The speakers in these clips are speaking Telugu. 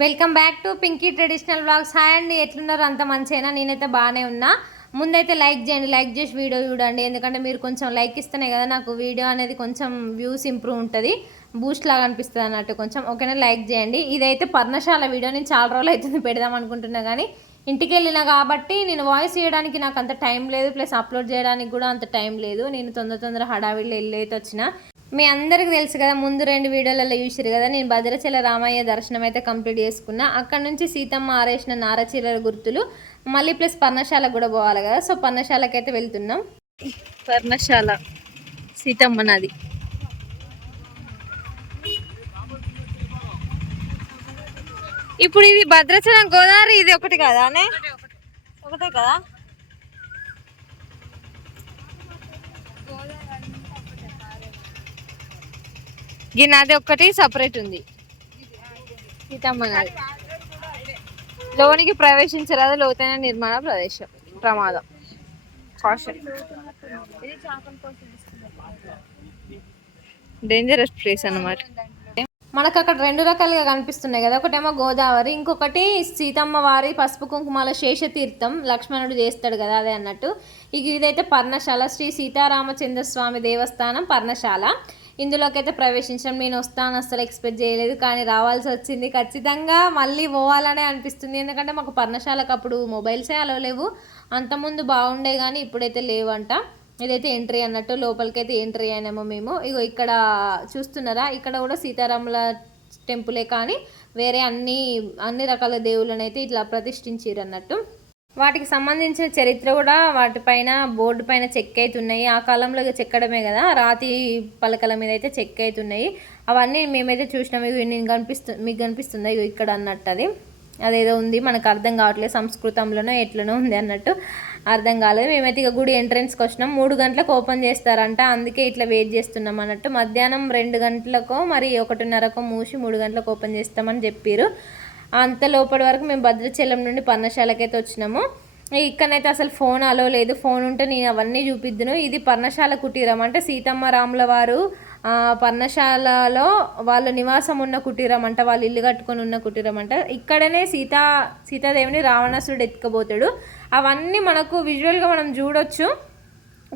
Welcome back to Pinky traditional blogs hi అండి ఎట్లున్నారు? అంత మంచిగా నేనైతే బాగానే ఉన్నా. ముందైతే లైక్ చేయండి లైక్ చేసి వీడియో చూడండి. ఎందుకంటే మీరు కొంచెం లైక్ ఇస్తేనే కదా నాకు వీడియో అనేది కొంచెం వ్యూస్ ఇంప్రూవ్ ఉంటుంది. బూస్ట్ లాగా అనిపిస్తుంది అన్నట్టు కొంచెం. ఓకేనా? లైక్ చేయండి. ఇదైతే పర్ణశాల వీడియో. నేను చాలా రోజులు అవుతుంది పెడదాం అనుకుంటున్నా కానీ ఇంటికి వెళ్ళినా కాబట్టి నేను వాయిస్ చేయడానికి నాకు అంత టైం లేదు. ప్లస్ అప్లోడ్ చేయడానికి కూడా అంత టైం లేదు. నేను తొందర తొందర హడావిడిలో వెళ్ళి అయితే వచ్చిన. మీ అందరికి తెలుసు కదా ముందు రెండు వీడియోలలో చూసారు కదా నేను భద్రాచల రామయ్య దర్శనం అయితే కంప్లీట్ చేసుకున్నా. అక్కడ నుంచి సీతమ్మ ఆరేసిన నారచీరల గుర్తులు మళ్ళీ ప్లస్ పర్ణశాలకు కూడా పోవాలి కదా సో పర్ణశాలకు అయితే వెళ్తున్నాం. పర్ణశాల సీతమ్మ నది. ఇప్పుడు ఇది భద్రాచలం గోదావరి ఇది ఒకటి కదా ఒకటే కదా? ఈ నది ఒక్కటి సపరేట్ ఉంది. సీతమ్మ నది లోనికి ప్రవేశించరాదు లోతైన నిర్మాణ ప్రదేశం ప్రమాదం. కాషన్ డేంజరస్ ప్లేస్ అన్నమాట. మనకు అక్కడ రెండు రకాలుగా కనిపిస్తున్నాయి కదా. ఒకటేమో గోదావరి ఇంకొకటి సీతమ్మ వారి పసుపు కుంకుమాల శేషతీర్థం లక్ష్మణుడు చేస్తాడు కదా అదే అన్నట్టు. ఇక ఇదైతే పర్ణశాల. శ్రీ సీతారామచంద్ర స్వామి దేవస్థానం పర్ణశాల. ఇందులోకి అయితే ప్రవేశించడం నేను వస్తాను అసలు ఎక్స్పెక్ట్ చేయలేదు. కానీ రావాల్సి వచ్చింది. ఖచ్చితంగా మళ్ళీ పోవాలనే అనిపిస్తుంది. ఎందుకంటే మాకు పర్ణశాలకు అప్పుడు మొబైల్సే అలో లేవు. అంతకుముందు బాగుండే కానీ ఇప్పుడైతే లేవంట. ఇదైతే ఎంట్రీ అన్నట్టు లోపలికి అయితే ఎంట్రీ అయినాము మేము. ఇగో ఇక్కడ చూస్తున్నారా? ఇక్కడ కూడా సీతారాముల టెంపులే కానీ వేరే అన్ని అన్ని రకాల దేవుళ్ళనైతే ఇట్లా ప్రతిష్ఠించారు అన్నట్టు వాటికి సంబంధించిన చరిత్ర కూడా వాటిపైన బోర్డు పైన చెక్ అవుతున్నాయి ఆ కాలంలో ఇక చెక్కడమే కదా. రాతి పలకల మీద అయితే చెక్ అవుతున్నాయి అవన్నీ మేమైతే చూసినాం. ఇవి నేను కనిపిస్తు మీకు కనిపిస్తుంది? ఇగో ఇక్కడ అన్నట్టు అది. అదేదో ఉంది. మనకు అర్థం కావట్లేదు. సంస్కృతంలోనో ఎట్లనో ఉంది అన్నట్టు. అర్థం కాలేదు. మేమైతే ఇక గుడి ఎంట్రన్స్కి వచ్చినాం. మూడు గంటలకు ఓపెన్ చేస్తారంట. అందుకే ఇట్లా వెయిట్ చేస్తున్నాం అన్నట్టు. మధ్యాహ్నం రెండు గంటలకో మరి ఒకటిన్నరకో మూసి మూడు గంటలకు ఓపెన్ చేస్తామని చెప్పారు అంత లోపల వరకు మేము భద్రాచలం నుండి పర్ణశాలకైతే వచ్చినాము. ఇక్కడనైతే అసలు ఫోన్ అలో లేదు. ఫోన్ ఉంటే నేను అవన్నీ చూపిద్దును. ఇది పర్ణశాల కుటీరం. అంటే సీతమ్మ రాముల వారు పర్ణశాలలో వాళ్ళ నివాసం ఉన్న కుటీరం అంట వాళ్ళు ఇల్లు కట్టుకొని ఉన్న కుటీరం అంట. ఇక్కడనే సీతా సీతాదేవిని రావణాసురుడు ఎత్తుకపోతాడు. అవన్నీ మనకు విజువల్గా మనం చూడొచ్చు.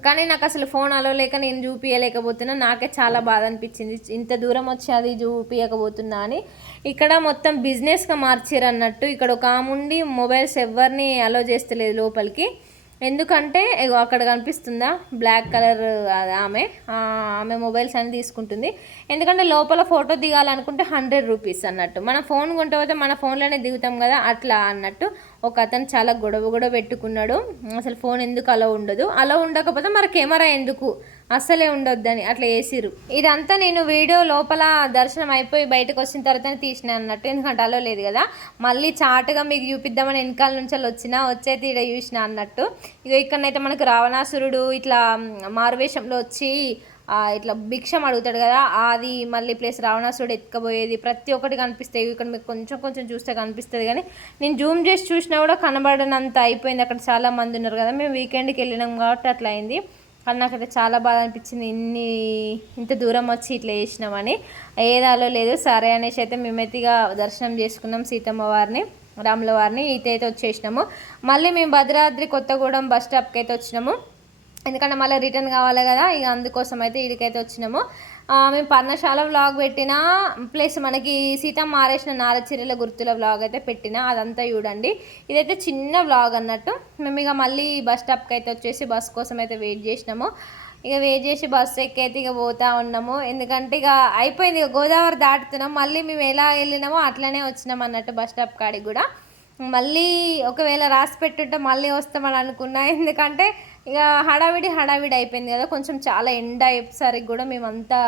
కానీ నాకు అసలు ఫోన్ అలో లేక నేను చూపించలేకపోతున్నా నాకే చాలా బాధ అనిపించింది ఇంత దూరం వచ్చి అది చూపించకపోతున్నా అని. ఇక్కడ మొత్తం బిజినెస్గా మార్చారు అన్నట్టు ఇక్కడ ఒక ఆమె ఉండి మొబైల్స్ ఎవరిని అలో చేస్తలేదు లోపలికి. ఎందుకంటే అక్కడ కనిపిస్తుందా? బ్లాక్ కలర్ ఆమె. ఆమె మొబైల్స్ అన్ని తీసుకుంటుంది. ఎందుకంటే లోపల ఫోటో దిగాలనుకుంటే హండ్రెడ్ రూపీస్ అన్నట్టు. మన ఫోన్ కొంటే పోతే మన ఫోన్లోనే దిగుతాం కదా అట్లా అన్నట్టు. ఒక అతను చాలా గొడవ గొడవ పెట్టుకున్నాడు. అసలు ఫోన్ ఎందుకు అలా ఉండదు. అలా ఉండకపోతే మరి కెమెరా ఎందుకు? అస్సలే ఉండొద్దని అట్లా వేసిరు ఇదంతా నేను వీడియో లోపల దర్శనం అయిపోయి బయటకు వచ్చిన తర్వాత తీసిన అన్నట్టు. ఎందుకంటే అలో లేదు కదా. మళ్ళీ చాటుగా మీకు చూపిద్దామని వెనకాల నుంచి అలా వచ్చేది ఇక్కడ చూసిన అన్నట్టు. ఇక ఇక్కడనైతే మనకు రావణాసురుడు ఇట్లా మారువేషంలో వచ్చి ఇట్లా భిక్షం అడుగుతాడు కదా. అది మళ్ళీ ప్లేస్ రావణాసురుడు ఎత్తుకపోయేది. ప్రతి ఒక్కటి కనిపిస్తాయి. ఇక్కడ మీకు కొంచెం కొంచెం చూస్తే కనిపిస్తుంది కానీ నేను జూమ్ చేసి చూసినా కూడా కనబడనంత అయిపోయింది. అక్కడ చాలా మంది ఉన్నారు కదా. మేము వీకెండ్కి వెళ్ళినాం కాబట్టి అట్లా అయింది. కానీ నాకైతే చాలా బాధ అనిపించింది. ఇన్ని ఇంత దూరం వచ్చి ఇట్లా చేసినామని. ఏదాలో లేదు సరే అనేసి అయితే మేమైతే ఇక దర్శనం చేసుకున్నాం సీతమ్మ వారిని రాముల వారిని. అయితే వచ్చేసినాము. మళ్ళీ మేము భద్రాద్రి కొత్తగూడెం బస్ స్టాప్కి అయితే వచ్చినాము. ఎందుకంటే మళ్ళీ రిటర్న్ కావాలి కదా ఇక అందుకోసం అయితే ఇడికైతే వచ్చినాము. మేము పర్ణశాల వ్లాగ్ పెట్టిన ప్లస్ మనకి సీతమ్మ ఆరేసిన నారచీరల గుర్తుల వ్లాగ్ అయితే పెట్టిన అదంతా చూడండి. ఇదైతే చిన్న వ్లాగ్ అన్నట్టు. మేము ఇక మళ్ళీ బస్ స్టాప్కి అయితే వచ్చేసి బస్ కోసం అయితే వెయిట్ చేసినాము. ఇక వెయిట్ చేసి బస్సు ఎక్కైతే ఇక పోతా ఉన్నాము. ఎందుకంటే ఇక అయిపోయింది ఇక గోదావరి దాటుతున్నాం. మళ్ళీ మేము ఎలా వెళ్ళినామో అట్లనే వచ్చినాం అన్నట్టు బస్ స్టాప్ కాడికి కూడా. మళ్ళీ ఒకవేళ రాసి పెట్టుంటే మళ్ళీ వస్తామని అనుకున్నా. ఎందుకంటే ఇక హడావిడి హడావిడి అయిపోయింది కదా. కొంచెం చాలా ఎండ అయ్యేసరికి కూడా మేమంతా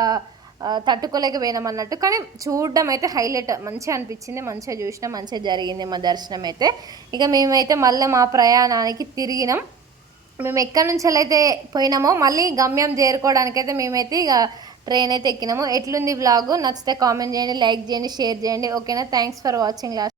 ఆ, తట్టుకోలేకపోయినాం అన్నట్టు. కానీ చూడడం అయితే హైలైట్. మంచిగా అనిపించింది. మంచిగా చూసినా. మంచిగా జరిగింది మా దర్శనం అయితే. ఇక మేమైతే మళ్ళీ మా ప్రయాణానికి తిరిగినాం. మేము ఎక్కడి నుంచి అయితే పోయినామో మళ్ళీ గమ్యం చేరుకోవడానికైతే మేమైతే ఇక ట్రైన్ అయితే ఎక్కినాము. ఎట్లుంది వ్లాగు నచ్చితే కామెంట్ చేయండి లైక్ చేయండి షేర్ చేయండి. ఓకేనా? Thanks for watching. లాస్ట్